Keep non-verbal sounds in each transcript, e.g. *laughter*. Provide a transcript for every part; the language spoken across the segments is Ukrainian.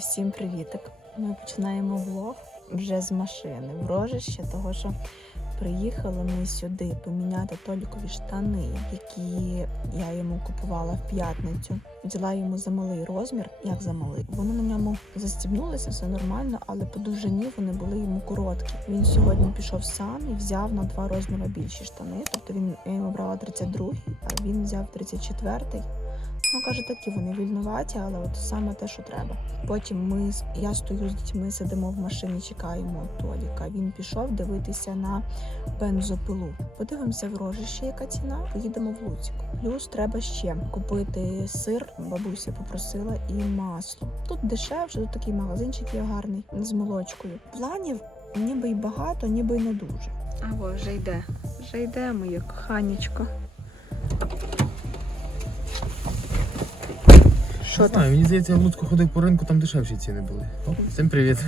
всім привітик! Ми починаємо влог вже з машини в рожище, того що приїхали ми сюди поміняти Толікові штани, які я йому купувала в п'ятницю. Взяла йому за малий розмір, як за малий. Вони на ньому застібнулися, все нормально, але по довжині вони були йому короткі. Він сьогодні пішов сам і взяв на два розміри більші штани. Тобто він я йому брала 32, а він взяв 34. Ну, каже, такі вони вільнуваті, але от саме те, що треба. Потім ми я стою з дітьми, сидимо в машині, чекаємо Толіка. Він пішов дивитися на бензопилу. Подивимося в рожище, яка ціна. Поїдемо в Луцьк. Плюс треба ще купити сир. Бабуся попросила і масло. Тут дешевше, тут такий магазинчик є гарний з молочкою. Планів ніби й багато, ніби й не дуже. А во, вже йде. Вже йде моє коханечко. Що Не знаю, мені здається, я в Луцьку ходив по ринку, там дешевші ціни були. Всім привіт.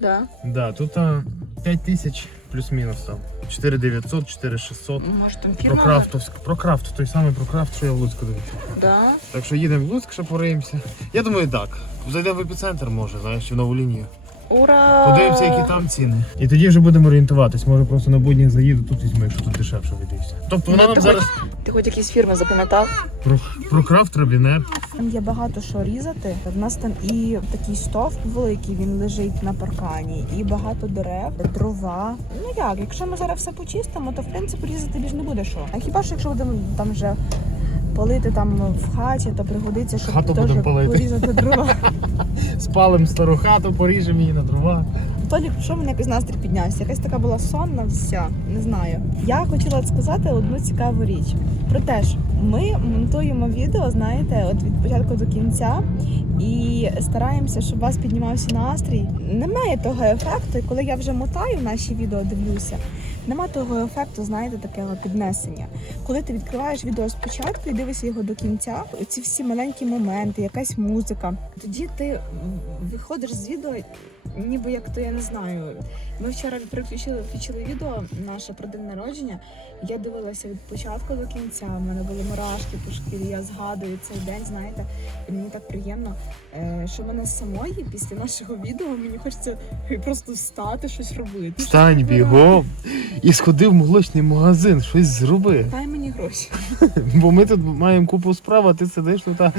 Да? Да, тут а, 5 тисяч плюс-мінус там. 4900, 4600. Може там Про крафтовськ, про крафт, той самий про крафт, що я в Луцьку дивився. Да? Так що їдемо в Луцьк, ще пориємося. Я думаю, так. Зайдемо в епіцентр, може, знаєш, чи в нову лінію. Ура! Подивимося, які там ціни. І тоді вже будемо орієнтуватись. Може просто на будніх заїду, тут візьму, якщо тут дешевше видився. Тобто вона Ну, нам ти зараз Ти хоч якісь фірми запам'ятав? про, про крафт робінет. Там є багато що різати. У нас там і такий стовп великий, він лежить на паркані, і багато дерев, дрова. Ну як, якщо ми зараз все почистимо, то в принципі різати більш не буде що. А хіба що якщо будемо там вже палити там в хаті, то пригодиться, щоб Хату теж будемо палити. порізати дрова. *laughs* Спалимо стару хату, поріжемо її на дрова. Толік, що мене якось настрій піднявся? Якась така була сонна, вся, не знаю. Я хотіла сказати одну цікаву річ. Про те, що ми монтуємо відео, знаєте, от від початку до кінця, і стараємося, щоб у вас піднімався настрій. Немає того ефекту, і коли я вже мотаю наші відео, дивлюся. Нема того ефекту, знаєте, такого піднесення. Коли ти відкриваєш відео спочатку і дивишся його до кінця, ці всі маленькі моменти, якась музика. Тоді ти виходиш з відео, ніби як то я не знаю. Ми вчора переключили включили відео наше про день народження. Я дивилася від початку до кінця. У мене були мурашки по шкірі. Я згадую цей день, знаєте, і мені так приємно, е, що мене самої після нашого відео мені хочеться просто встати, щось робити. Встань бігом і сходи в молочний магазин, щось зроби. Дай мені гроші. *laughs* Бо ми тут маємо купу справ, а ти сидиш тут та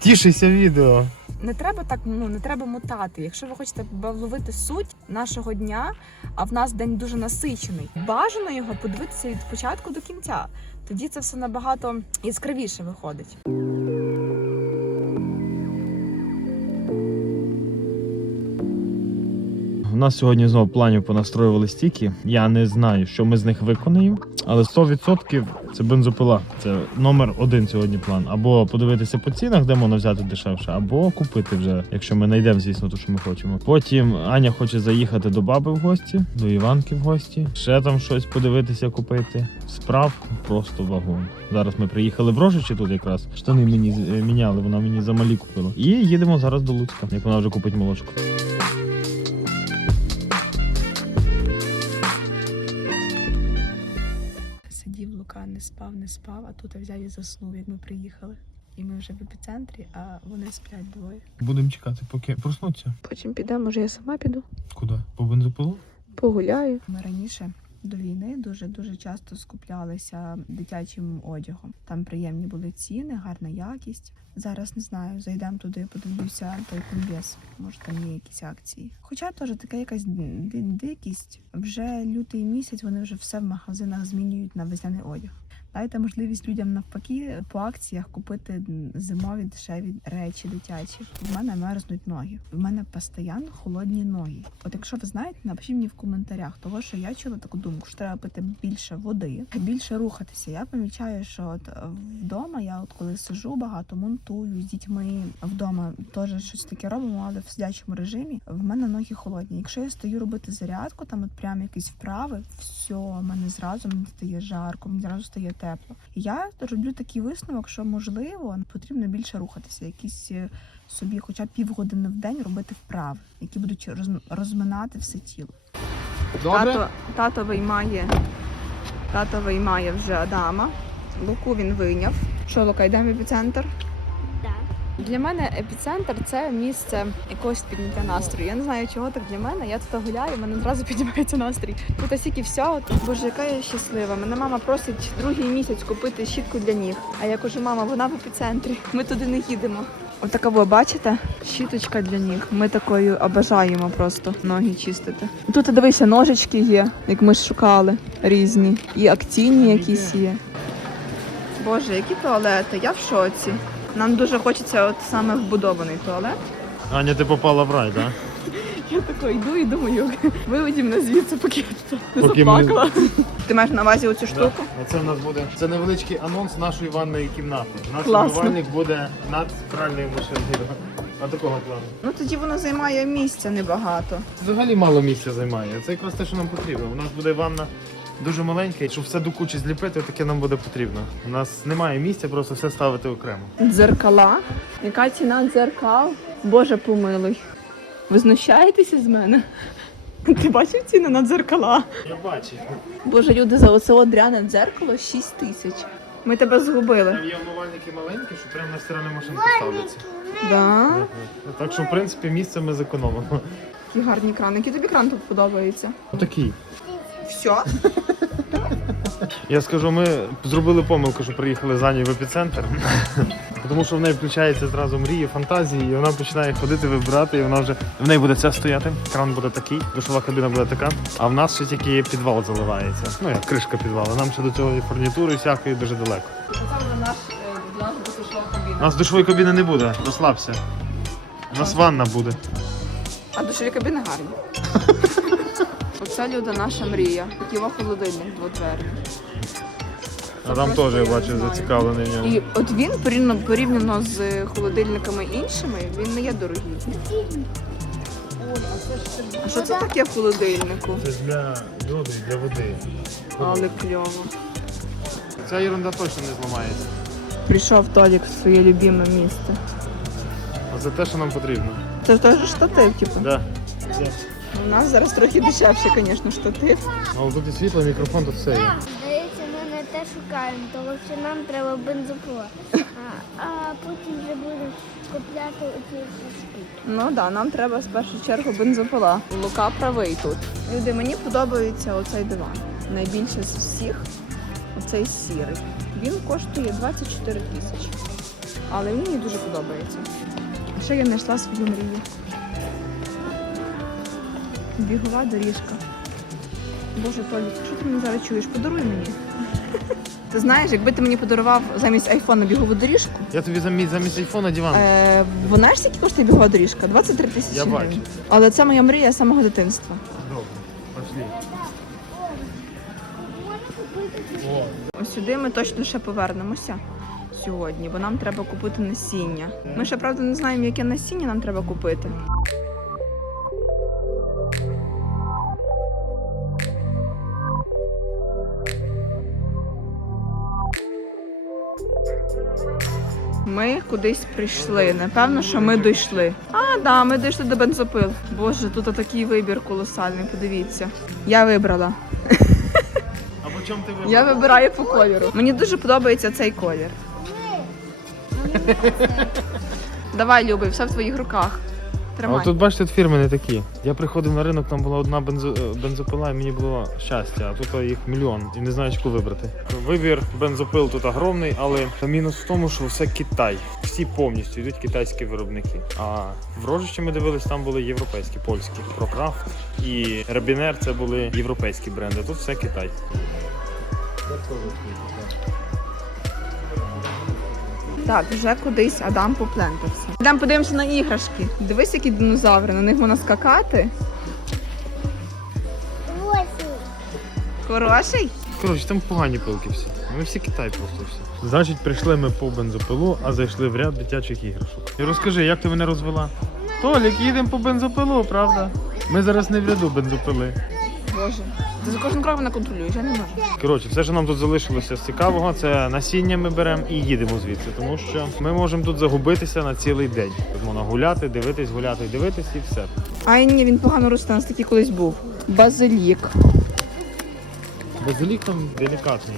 тішишся відео. Не треба так, ну не треба мотати. Якщо ви хочете вловити суть нашого дня, а в нас день дуже насичений, бажано його подивитися від початку до кінця. Тоді це все набагато яскравіше виходить. Нас сьогодні знову планів понастроювали стільки. Я не знаю, що ми з них виконаємо, але 100% це бензопила. Це номер один сьогодні план. Або подивитися по цінах, де можна взяти дешевше, або купити вже, якщо ми знайдемо, звісно, те, що ми хочемо. Потім Аня хоче заїхати до баби в гості, до Іванки в гості. Ще там щось подивитися, купити. Справ просто вагон. Зараз ми приїхали в Рожичі тут якраз. Штани мені е, міняли, вона мені замалі купила. І їдемо зараз до Луцька, як вона вже купить молочко. Не спав, а тут взяв і заснув, як ми приїхали. І ми вже в епіцентрі, а вони сплять двоє. Будемо чекати, поки проснуться. Потім підемо, може я сама піду. Куди? По бензопилу? Погуляю. Ми раніше до війни дуже дуже часто скуплялися дитячим одягом. Там приємні були ціни, гарна якість. Зараз не знаю, зайдемо туди, подивлюся той комбез. Може там є якісь акції. Хоча теж така якась дикість. Вже лютий місяць вони вже все в магазинах змінюють на весняний одяг. Дайте можливість людям навпаки по акціях купити зимові дешеві речі дитячі. У мене мерзнуть ноги. У мене постійно холодні ноги. От якщо ви знаєте, напишіть мені в коментарях, того що я чула таку думку, що треба пити більше води, більше рухатися. Я помічаю, що от е, вдома я, от коли сижу багато, монтую з дітьми вдома, теж щось таке робимо, але в сидячому режимі в мене ноги холодні. Якщо я стою робити зарядку, там от прям якісь вправи, все, мене зразу мені стає жарко, мені зразу стає тепло. Я роблю такий висновок, що можливо потрібно більше рухатися, якісь е, собі, хоча б півгодини в день робити вправи, які будуть роз- розминати все тіло. Тато, тато виймає, тато виймає вже Адама. Луку він вийняв. Що, Лука, йдемо в епіцентр? Для мене епіцентр це місце якогось підняття настрою. Я не знаю, чого так для мене. Я тут гуляю, в мене одразу *laughs* піднімається настрій. Тут стільки всього. Боже, яка я щаслива. Мене мама просить другий місяць купити щітку для ніг. А я кажу, мама, вона в епіцентрі. Ми туди не їдемо. Отака ви бачите? Щіточка для ніг. Ми такою обажаємо просто ноги чистити. Тут дивися, ножички є, як ми ж шукали, різні. І акційні якісь є. Боже, які туалети, я в шоці. Нам дуже хочеться от саме вбудований туалет. Аня, ти попала в рай, так? *laughs* Я тако йду і думаю, *laughs* виведіть мене звідси, поки я не Поки ми- заплакала. *laughs* Ти маєш на увазі оцю штуку? Це в нас буде це невеличкий анонс нашої ванної кімнати. Наш Класно. умивальник буде над пральною машиною. А такого плану. Ну тоді воно займає місця небагато. Взагалі мало місця займає. Це якраз те, що нам потрібно. У нас буде ванна дуже маленька, і щоб все до кучі зліпити, таке нам буде потрібно. У нас немає місця, просто все ставити окремо. Дзеркала. Яка ціна дзеркал? Боже помилуй. Ви знущаєтеся з мене? Ти бачив ціни на дзеркала? Я бачу. Боже, люди, за оце дряне дзеркало 6 тисяч. Ми тебе згубили. Там є умивальники маленькі, що прямо на стиральну машинку ставляться. Да? Так що, в принципі, місце ми зекономимо. Які гарні крани. Який тобі кран тут подобається? Отакий. Все? Я скажу, ми зробили помилку, що приїхали за нею в епіцентр. Тому що в неї включається зразу мрії, фантазії, і вона починає ходити, вибирати, і вона вже в неї буде це стояти. Кран буде такий, душова кабіна буде така. А в нас ще тільки підвал заливається. Ну як кришка підвалу. Нам ще до цього і фурнітури всякої дуже далеко. Це вже наш, душова У нас душової кабіни не буде, розслабся. У нас ванна буде. А душові кабіни гарні. Оце люди наша мрія. Во холодильник дводверний. А там теж я бачу зацікавлений в ньому. І от він порівняно, порівняно з холодильниками іншими, він не є дорогий. А що це таке в холодильнику? Це для льоду і для води. Але кльово. Ця ерунда точно не зламається. Прийшов Толік в своє любиме місце. А це те, що нам потрібно. Це теж штатив, типу. Да. У нас зараз трохи дешевше, звісно, штатив. А тут і світло, мікрофон, тут все є. Здається, ми не те шукаємо, тому що нам треба бензопила. А, а потім вже будемо купляти оці штуки. Ну так, да, нам треба в першу чергу бензопила. Лука правий тут. Люди, мені подобається оцей диван. Найбільше з всіх оцей сірий. Він коштує 24 тисячі. Але мені дуже подобається. А ще я знайшла свою мрію. Бігова доріжка. Боже, Толік, що ти мені зараз чуєш? Подаруй мені. Ти знаєш, якби ти мені подарував замість айфона бігову доріжку, Я тобі замість, замість айфона диван. Е, вона ж скільки коштує бігова доріжка? 23 тисячі. Я гривень. бачу. Але це моя мрія з самого дитинства. Добре, пошли. О, Ось сюди ми точно ще повернемося сьогодні, бо нам треба купити насіння. Ми ще правда не знаємо, яке насіння нам треба купити. Ми кудись прийшли. Напевно, що ми дійшли. А, да, ми дійшли до бензопил. Боже, тут такий вибір колосальний. Подивіться. Я вибрала. а по чому ти вибрала? Я вибираю по кольору. Мені дуже подобається цей колір. Давай, Любий, все в твоїх руках. А Тримай. от тут бачите, фірми не такі. Я приходив на ринок, там була одна бензо... е, бензопила, і мені було щастя, а тут їх мільйон і не знаю, яку вибрати. Вибір бензопил тут огромний, але мінус в тому, що все Китай. Всі повністю йдуть китайські виробники. А в рожищі ми дивились, там були європейські, польські. Прокрафт і Рабінер це були європейські бренди. Тут все Китай. Так, вже кудись Адам поплентався. Йдемо подивимося на іграшки. Дивись, які динозаври, на них можна скакати. Хороший. Коротше, там погані пилки всі. Ми всі Китай просто всі. Значить, прийшли ми по бензопилу, а зайшли в ряд дитячих іграшок. І розкажи, як ти мене розвела? Толік, їдемо по бензопилу, правда? Ми зараз не в ряду бензопили. Боже. Ти за кожен крок мене контролюєш, я не можу. Коротше, все, що нам тут залишилося з цікавого, це насіння ми беремо і їдемо звідси, тому що ми можемо тут загубитися на цілий день. Тут можна гуляти, дивитись, гуляти, дивитись і все. Ай ні, він погано росте, у нас такий колись був. Базилік. Базилік там делікатний.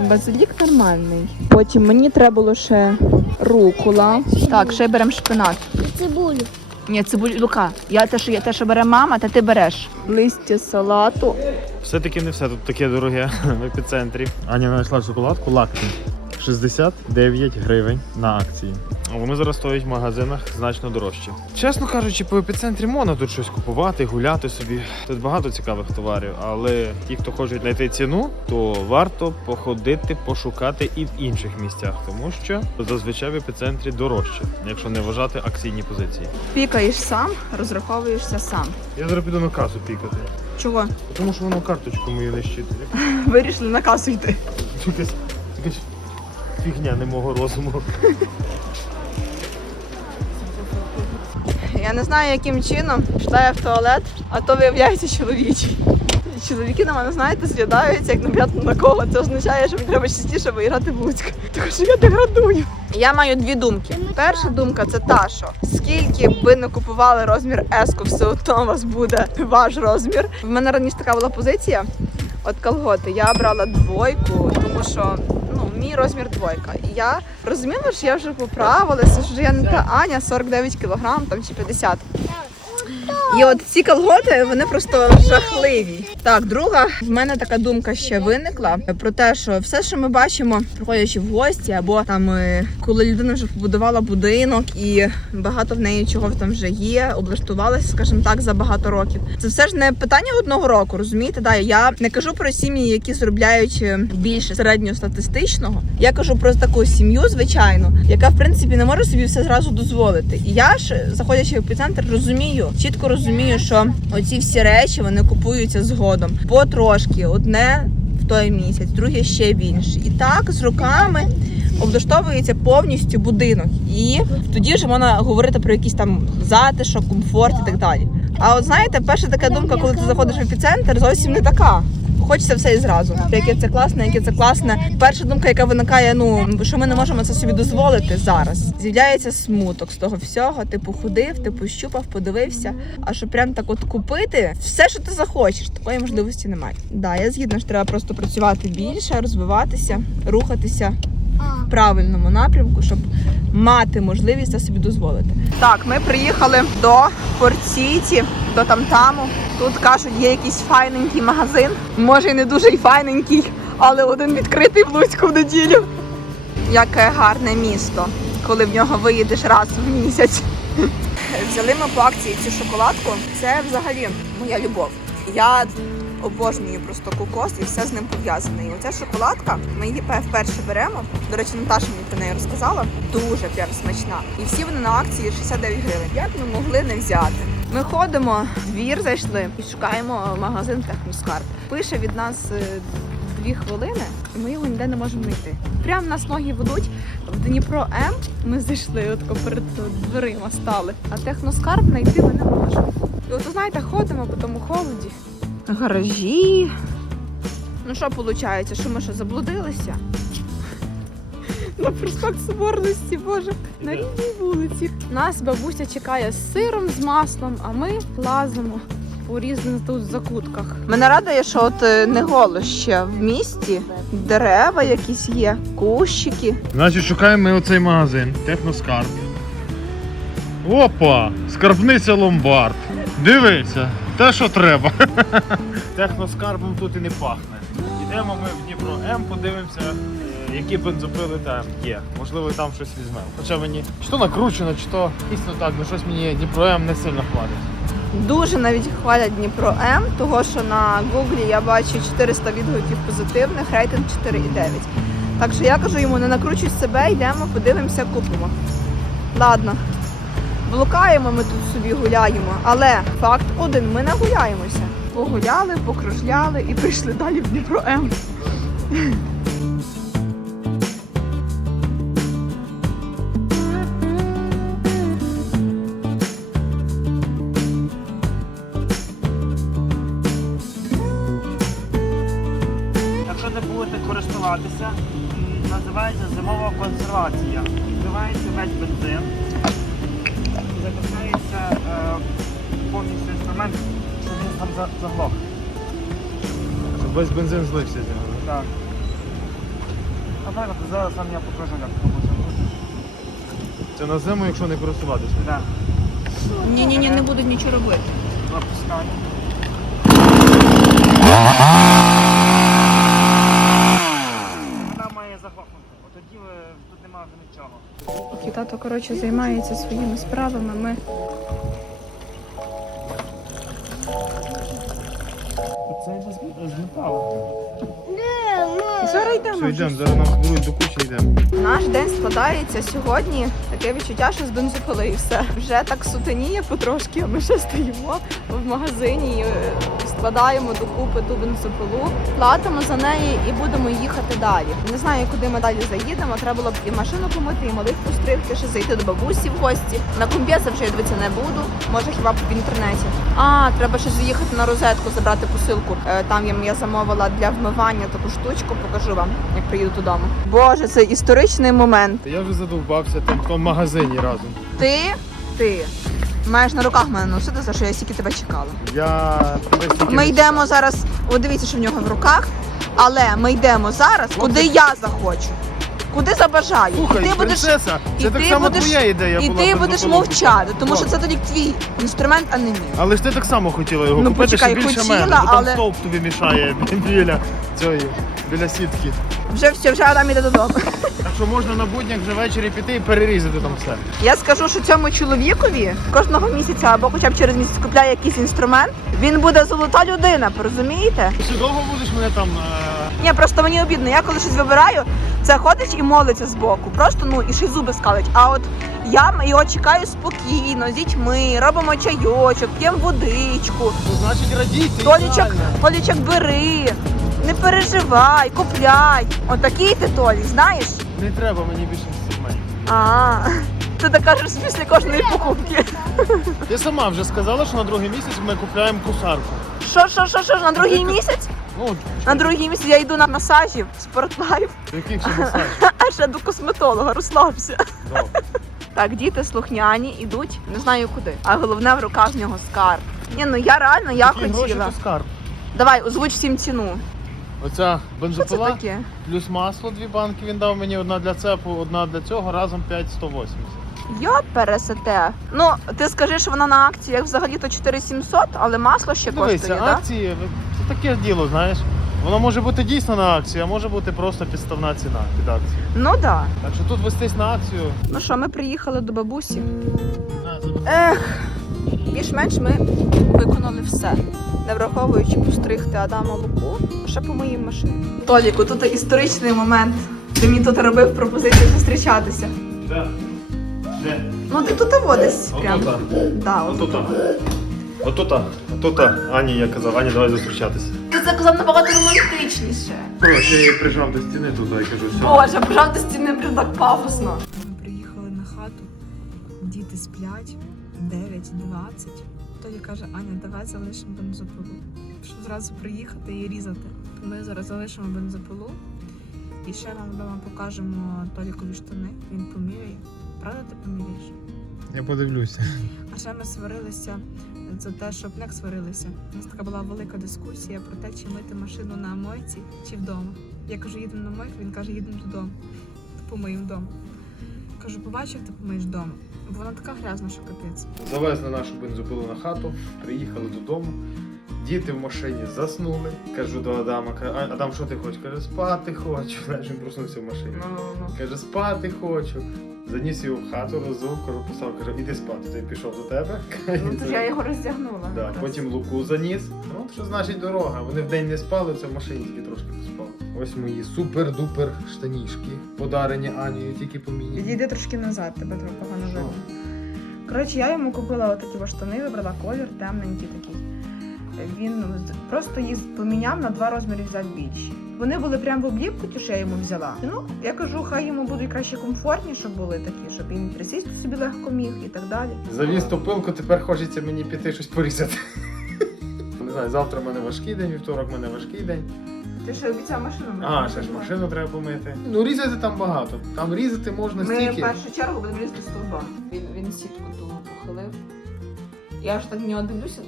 ні? Базилік нормальний. Потім мені треба було ще рукула. Так, ще беремо шпинат. Цибулю. Ні, цибуль Лука. Я те, що я те, що бере мама, та ти береш. Листя салату. Все-таки не все тут таке дороге в епіцентрі. Аня знайшла шоколадку лакті. 69 гривень на акції. А вони зараз стоять в магазинах значно дорожче. Чесно кажучи, по епіцентрі можна тут щось купувати, гуляти собі. Тут багато цікавих товарів, але ті, хто хочуть знайти ціну, то варто походити, пошукати і в інших місцях, тому що зазвичай в епіцентрі дорожче, якщо не вважати акційні позиції. Пікаєш сам, розраховуєшся сам. Я зараз піду на касу пікати, Чого? тому що воно карточку мою не щитує. *laughs* Вирішили на касу йти. Якась, якась фігня не мого розуму. *laughs* не знаю, яким чином пішла я в туалет, а то виявляється чоловічий. Чоловіки на мене, знаєте, зглядаються як нап'ятно на коло. Це означає, що мені треба частіше виїжджати в Луцьк. Тому що я деградую. Я маю дві думки. Перша думка це та, що скільки б ви не купували розмір еску, все одно у вас буде ваш розмір. В мене раніше така була позиція. От колготи, я брала двойку, тому що мій розмір двойка. І я розуміла, що я вже поправилася, що я не та Аня 49 кілограм там чи 50. І от ці колготи вони просто жахливі. Так, друга в мене така думка ще виникла про те, що все, що ми бачимо, приходячи в гості, або там е, коли людина вже побудувала будинок і багато в неї чого там вже є, облаштувалася, скажімо так, за багато років. Це все ж не питання одного року, розумієте? Да, я не кажу про сім'ї, які заробляють е, більше середньостатистичного. Я кажу про таку сім'ю, звичайно, яка в принципі не може собі все зразу дозволити. І я ж, заходячи в епіцентр, розумію, чітко розумію, що оці всі речі вони купуються згодом потрошки, одне в той місяць, друге ще в інший. І так з роками облаштовується повністю будинок. І тоді вже можна говорити про якийсь там затишок, комфорт і так далі. А от знаєте, перша така думка, коли ти заходиш в епіцентр, зовсім не така. Хочеться все і зразу. Яке це класне, яке це класне. Перша думка, яка виникає, ну що ми не можемо це собі дозволити зараз. З'являється смуток з того всього. Типу ходив, типу щупав, подивився. А що прям так от купити все, що ти захочеш, такої можливості немає. Да, я згідна, що треба просто працювати більше, розвиватися, рухатися правильному напрямку, щоб мати можливість це собі дозволити. Так, ми приїхали до Порт-Сіті, до Тамтаму. Тут кажуть, є якийсь файненький магазин. Може, і не дуже й файненький, але один відкритий в Луцьку в неділю. Яке гарне місто, коли в нього виїдеш раз в місяць. Взяли ми по акції цю шоколадку. Це взагалі моя любов. Я обожнюю просто кокос і все з ним пов'язане. І оця шоколадка, ми її вперше беремо. До речі, Наташа мені про неї розказала. Дуже прям смачна. І всі вони на акції 69 гривень. Як ми могли не взяти? Ми ходимо, двір зайшли і шукаємо магазин Техноскарт. Пише від нас е, дві хвилини, і ми його ніде не можемо знайти. Прямо нас ноги ведуть в Дніпро М. Ми зайшли, от перед дверима стали. А техноскарб знайти ми не можемо. І от знаєте, ходимо по тому холоді. Гаражі. Ну що виходить, що ми що заблудилися? На проспект Соборності, боже, на рідній вулиці. Нас бабуся чекає з сиром, з маслом, а ми лазимо у різних тут закутках. Мене радує, що от е, не голо ще в місті, дерева якісь є, кущики. Значить, шукаємо ми оцей магазин, техноскарб. Опа! Скарбниця ломбард. Дивися, те, що треба. *laughs* Техноскарбом тут і не пахне. Йдемо ми в Дніпро М, подивимося, е, які бензопили там є. Можливо, там щось візьмемо. Хоча мені чи то накручено, чи то дійсно так, ну щось мені Дніпро М не сильно хватить. Дуже навіть хвалять Дніпро М, того що на Гуглі я бачу 400 відгуків позитивних, рейтинг 4,9. Так що я кажу йому, не накручуй себе, йдемо, подивимося, купимо. Ладно, блукаємо ми тут собі гуляємо, але факт один, ми не гуляємося. Погуляли, покружляли і прийшли далі в Дніпро М. бензин злився з нього. Так. А так, от зараз вам я покажу, як буде. Це на зиму, якщо не користуватися. Так. Ні, ні, ні, не будуть нічого робити. Запускаю. Вона має заглохнути. От тоді ви, тут немає вже нічого. Поки тато, коротше, займається своїми справами, ми Без з металу. зараз йдемо. Все, йдемо, зараз нам зберуть до кучі йдемо. Наш день складається сьогодні. Таке відчуття, що з бензопили і все. Вже так сутеніє потрошки, а ми ще стоїмо в магазині і складаємо докупи ту бензопилу, платимо за неї і будемо їхати далі. Не знаю, куди ми далі заїдемо. Треба було б і машину помити, і малих постригти, ще зайти до бабусі в гості. На комп'єсер вже я дивитися не буду. Може хіба в інтернеті. А, треба ще заїхати на розетку, забрати посилку. Е, Там я, я замовила для вмивання таку штучку. Покажу вам, як приїду додому. Боже, це історичний момент. Я вже задовбався там в тому магазині разом. Ти, ти маєш на руках мене носити, за що я стільки тебе чекала. Я Ми йдемо зараз. О, дивіться, що в нього в руках. Але ми йдемо зараз, куди я захочу, куди забажаю. Слухай, і ти будеш, принцеса, і це так ти само будеш- твоя ідея і була. ти без будеш мовчати, тому що це тоді твій інструмент, а не мій. Але ж ти так само хотіла його Ну, купити, почекай, ще більше хотіла, мене, бо там але- стовп тобі мішає біля цієї, біля сітки. Вже все, вже Адам іде додому. Так що можна на будняк вже ввечері піти і перерізати там все. Я скажу, що цьому чоловікові кожного місяця або хоча б через місяць купляє якийсь інструмент. Він буде золота людина, порозумієте? Ти ще довго будеш мене там. е, Ні, просто мені обідно. Я коли щось вибираю, це ходить і молиться збоку. Просто ну і ще й зуби скалить. А от я його чекаю спокійно, з дітьми, робимо чайочок, п'ємо водичку. Ну, значить радійте. Толічок, ідеально. Толічок бери, не переживай, купляй. Отакий ти Толік, знаєш? Не треба мені більше інструментів. А, ти так кажеш після кожної покупки. Ти сама вже сказала, що на другий місяць ми купляємо кусарку. Що, що, що, що, на другий місяць? Ну, На другий місяць я йду на масажі в спортлайф, яких ще масаж? а *laughs* ще до косметолога, розслабся. Добре. Так, діти слухняні ідуть, не знаю куди. А головне в руках в нього скарб. Ні, ну я реально я Які гроші хотіла. то скарб. Давай, озвуч всім ціну. Оця Що це бензопила таке? плюс масло дві банки він дав мені одна для цепу, одна для цього, разом 5,180. Йо пересете. Ну, ти скажи, що вона на акціях взагалі то 4700, але масло ще коштує, Дивися, так? акції, це таке діло, знаєш. Воно може бути дійсно на акції, а може бути просто підставна ціна під акцію. Ну так. Да. Так що тут вестись на акцію. Ну що, ми приїхали до бабусі. Ех, більш-менш ми виконали все. Не враховуючи постригти Адама Луку, ще помиємо машину. Толіку, тут історичний момент. Ти мені тут робив пропозицію зустрічатися. Де? Де? Ну ти тут прям. Отута. Да, от. Отута. Отута. Отута. Ані, я казав, Ані, давай зустрічатися. Ти це казав набагато романтичніше. Коротше, я її прижав до стіни тут, я кажу, все. Боже, правда, стіни прям так пафосно. Ми приїхали на хату, діти сплять 9.20. Тоді каже, Аня, давай залишимо бензопилу. Щоб зразу приїхати і різати. Ми зараз залишимо бензопилу і ще вам вдома покажемо Толікові штани. Він поміряє. Правда, ти поміряєш? Я подивлюся. А ще ми сварилися за те, щоб не сварилися. У нас така була велика дискусія про те, чи мити машину на мойці чи вдома. Я кажу, їдемо на мойку, він каже, їдемо додому. Помиємо вдома. Кажу, побачив, ти помиєш вдома. Бо вона така грязна, що капець. Завезли нашу бензопилу на хату, приїхали додому. Діти в машині заснули. Кажу до Адама, кажу, Адам, що ти хочеш? Каже, спати хочу. *laughs* Знаєш, він проснувся в машині. Ну, Каже, спати хочу. Заніс його в хату, розув, кажу, писав, каже, іди спати. Той пішов до тебе. *laughs* ну то я його роздягнула. Да, потім луку заніс. Ну, що значить дорога. Вони вдень не спали, це в машині тільки трошки. Ось мої супер-дупер штанішки, подарені Анією, тільки поміняні. Відійди трошки назад, тебе трохи погано видно. Коротше, я йому купила отакі штани, вибрала колір, темненький такий. Він просто їх поміняв на два розміри взяв більші. Вони були прямо в обліпку, ті, що я йому взяла. Ну, я кажу, хай йому будуть краще комфортні, щоб були такі, щоб він присісти собі легко міг і так далі. Завіз топилку, тепер хочеться мені піти щось порізати. *laughs* Не знаю, завтра в мене важкий день, вівторок в мене важкий день. Ти ще обіцяв машину мити? А, ще ж машину треба помити. Ну, різати там багато. Там різати можна Ми в стільки. першу чергу будемо лізти стовба. Він, він сітку ту похилив. Я ж так в нього дивлюся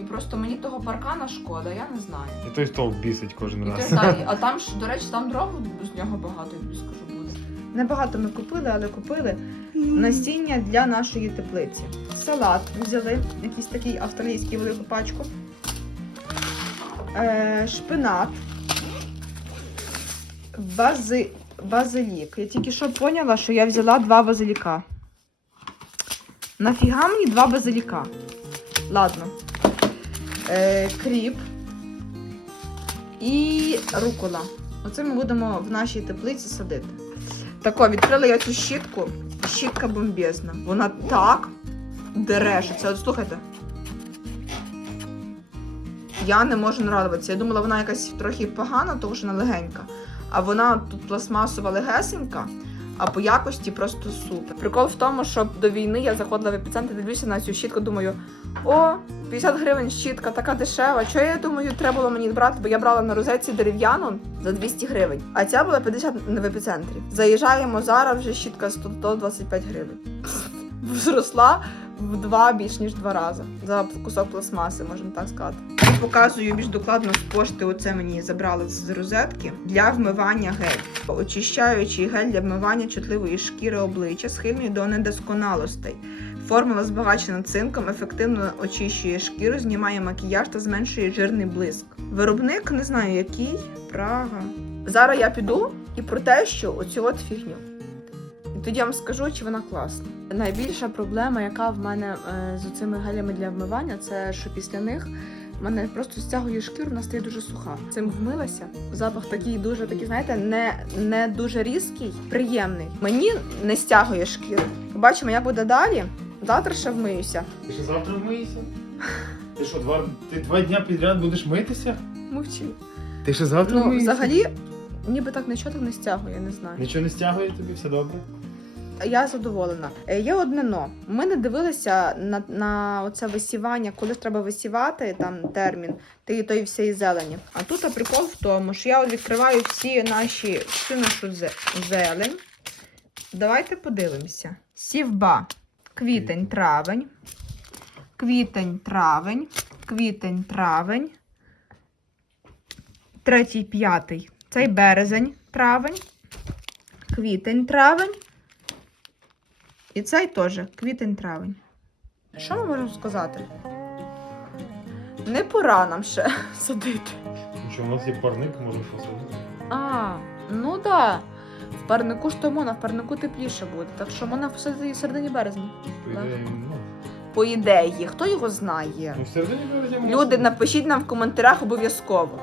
і просто мені того паркана шкода, я не знаю. І той стовп бісить кожен І раз. той далі. А *laughs* там ж, до речі, там дров з нього багато, я тобі скажу буде. Небагато ми купили, але купили насіння для нашої теплиці. Салат взяли, якийсь такий австралійський велику пачку. Е, шпинат. Бази... Базилік. Я тільки що поняла, що я взяла два базиліка. Нафіга мені два базиліка? Ладно. Е, кріп і рукола. Оце ми будемо в нашій теплиці садити. Тако, відкрила я цю щітку. Щітка бомбезна. Вона так дере, що це. От слухайте. Я не можу нарадуватися. Я думала, вона якась трохи погана, тому що вона легенька. А вона тут пластмасова легесенька, а по якості просто супер. Прикол в тому, що до війни я заходила в епіцентр, дивлюся на цю щітку, думаю, о, 50 гривень щітка, така дешева. Чого я думаю, треба було мені брати, бо я брала на розетці дерев'яну за 200 гривень, а ця була 50 в епіцентрі. Заїжджаємо зараз, вже щітка 125 гривень. *laughs* Зросла в два більш ніж два рази за кусок пластмаси, можна так сказати. Показую більш докладно з пошти. Оце мені забрали з розетки для вмивання гель. Очищаючий гель для вмивання чутливої шкіри обличчя, схильної до недосконалостей. Формула збагачена цинком, ефективно очищує шкіру, знімає макіяж та зменшує жирний блиск. Виробник не знаю який. Прага. Зараз я піду і протещу оцю от фігню. І тоді я вам скажу, чи вона класна. Найбільша проблема, яка в мене е, з цими гелями для вмивання, це що після них мене просто стягує шкіру, вона стає дуже суха. Цим вмилася. Запах такий дуже такий, знаєте, не, не дуже різкий, приємний. Мені не стягує шкіру. Побачимо, як буде далі. Завтра ще вмиюся. Ти що завтра вмиєшся? Ти що, два, ти два дня підряд будеш митися? Мовчи. Ти ще завтра Ну, вмиєшся? взагалі, ніби так нічого так не стягує, не знаю. Нічого не стягує тобі, все добре? Я задоволена. Е, Є одне но. Ми не дивилися на, на оце висівання, коли ж треба висівати там термін тієї тої всієї зелені. А тут а прикол в тому, що я відкриваю всі наші всю нашу зелень. Давайте подивимося. Сівба. Квітень, травень. Квітень, травень. Квітень, травень. Третій, п'ятий. Цей березень, травень. Квітень, травень. І цей теж квітень-травень. Що ми можемо сказати? Не пора нам ще *laughs* садити. Нічого, у нас є парник, можеш посадити. А, ну да. В парнику ж то можна, в парнику тепліше буде. Так що можна посадити і в середині березня. По Так. ідеї, ну. По ідеї, хто його знає? Ну, в середині березня можна. Люди, напишіть нам в коментарях обов'язково.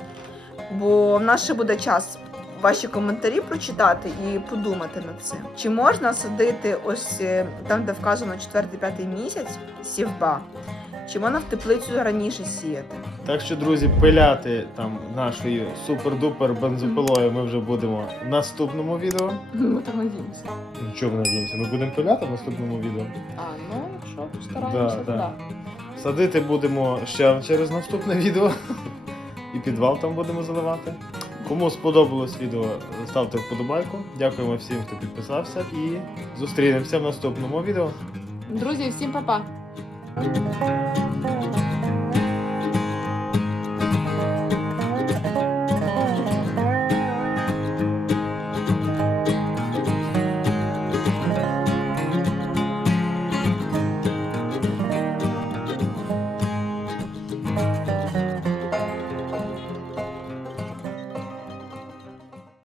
Бо в нас ще буде час ваші коментарі прочитати і подумати над цим. Чи можна садити ось е, там, де вказано 4-5 місяць сівба? Чи можна в теплицю раніше сіяти? Так що, друзі, пиляти там нашою супер-дупер бензопилою ми вже будемо в наступному відео. Ми так надіємося. Нічого ми надіємося, ми будемо пиляти в наступному відео. А, ну, якщо постараємося, Да, да. да. Садити будемо ще через наступне відео. І підвал там будемо заливати. Кому сподобалось відео, ставте вподобайку. Дякуємо всім, хто підписався. І зустрінемося в наступному відео. Друзі, всім па-па!